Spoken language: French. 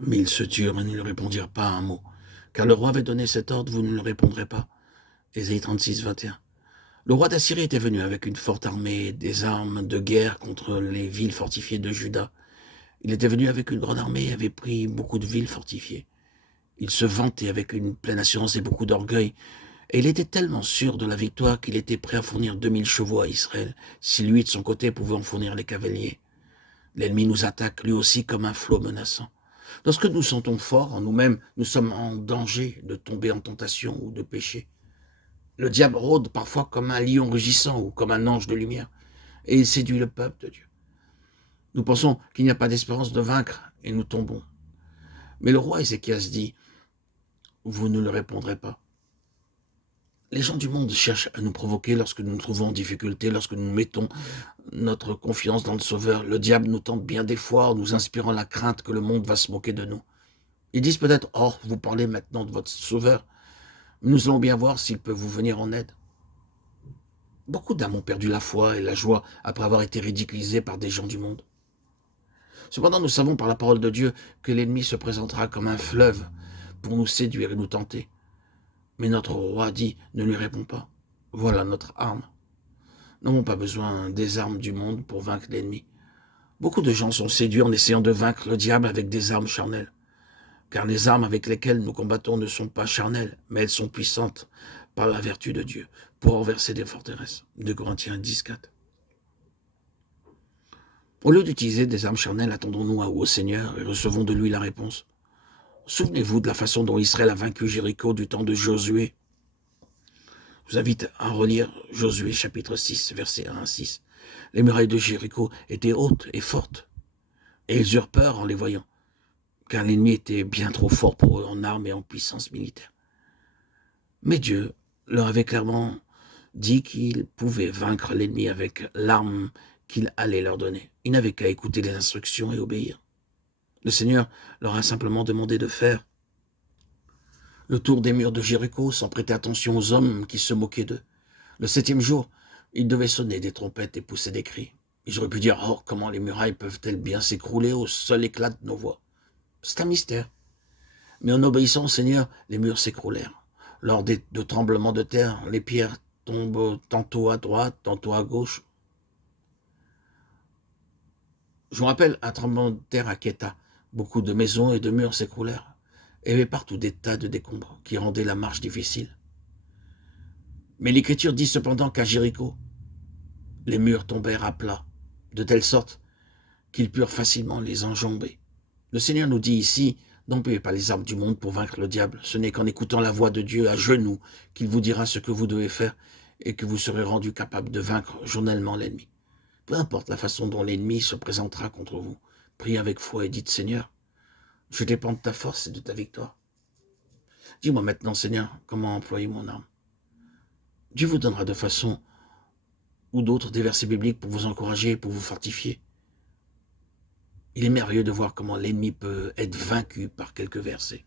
Mais ils se turent et ne lui répondirent pas un mot. Car le roi avait donné cet ordre, vous ne le répondrez pas. Ésaïe 36, 21. Le roi d'Assyrie était venu avec une forte armée, des armes de guerre contre les villes fortifiées de Juda. Il était venu avec une grande armée et avait pris beaucoup de villes fortifiées. Il se vantait avec une pleine assurance et beaucoup d'orgueil. Et il était tellement sûr de la victoire qu'il était prêt à fournir 2000 chevaux à Israël, si lui, de son côté, pouvait en fournir les cavaliers. L'ennemi nous attaque lui aussi comme un flot menaçant. Lorsque nous sentons fort en nous-mêmes, nous sommes en danger de tomber en tentation ou de pécher. Le diable rôde parfois comme un lion rugissant ou comme un ange de lumière, et il séduit le peuple de Dieu. Nous pensons qu'il n'y a pas d'espérance de vaincre, et nous tombons. Mais le roi Ézéchias dit, vous ne le répondrez pas. Les gens du monde cherchent à nous provoquer lorsque nous nous trouvons en difficulté, lorsque nous mettons notre confiance dans le Sauveur. Le diable nous tente bien des fois en nous inspirant la crainte que le monde va se moquer de nous. Ils disent peut-être, oh, vous parlez maintenant de votre Sauveur. Nous allons bien voir s'il peut vous venir en aide. Beaucoup d'âmes ont perdu la foi et la joie après avoir été ridiculisés par des gens du monde. Cependant, nous savons par la parole de Dieu que l'ennemi se présentera comme un fleuve pour nous séduire et nous tenter. Mais notre roi dit, ne lui réponds pas. Voilà notre arme. Nous n'avons pas besoin des armes du monde pour vaincre l'ennemi. Beaucoup de gens sont séduits en essayant de vaincre le diable avec des armes charnelles. Car les armes avec lesquelles nous combattons ne sont pas charnelles, mais elles sont puissantes par la vertu de Dieu pour renverser des forteresses. 2 Corinthiens 10, 4. Au lieu d'utiliser des armes charnelles, attendons-nous au Seigneur et recevons de lui la réponse. Souvenez-vous de la façon dont Israël a vaincu Jéricho du temps de Josué. Je vous invite à relire Josué chapitre 6, versets 1 à 6. Les murailles de Jéricho étaient hautes et fortes, et ils eurent peur en les voyant, car l'ennemi était bien trop fort pour eux en armes et en puissance militaire. Mais Dieu leur avait clairement dit qu'ils pouvaient vaincre l'ennemi avec l'arme qu'il allait leur donner. Ils n'avaient qu'à écouter les instructions et obéir. Le Seigneur leur a simplement demandé de faire le tour des murs de Jéricho sans prêter attention aux hommes qui se moquaient d'eux. Le 7e jour, ils devaient sonner des trompettes et pousser des cris. Et j'aurais pu dire, oh, comment les murailles peuvent-elles bien s'écrouler au seul éclat de nos voix? C'est un mystère. Mais en obéissant au Seigneur, les murs s'écroulèrent. Lors de tremblements de terre, les pierres tombent tantôt à droite, tantôt à gauche. Je me rappelle un tremblement de terre à Quetta. Beaucoup de maisons et de murs s'écroulèrent. Et il y avait partout des tas de décombres qui rendaient la marche difficile. Mais l'Écriture dit cependant qu'à Jéricho, les murs tombèrent à plat, de telle sorte qu'ils purent facilement les enjamber. Le Seigneur nous dit ici, n'employez pas les armes du monde pour vaincre le diable. Ce n'est qu'en écoutant la voix de Dieu à genoux qu'il vous dira ce que vous devez faire et que vous serez rendu capable de vaincre journellement l'ennemi. Peu importe la façon dont l'ennemi se présentera contre vous, priez avec foi et dites, Seigneur, je dépends de ta force et de ta victoire. Dis-moi maintenant, Seigneur, comment employer mon arme. Dieu vous donnera de façon ou d'autres des versets bibliques pour vous encourager, pour vous fortifier. Il est merveilleux de voir comment l'ennemi peut être vaincu par quelques versets.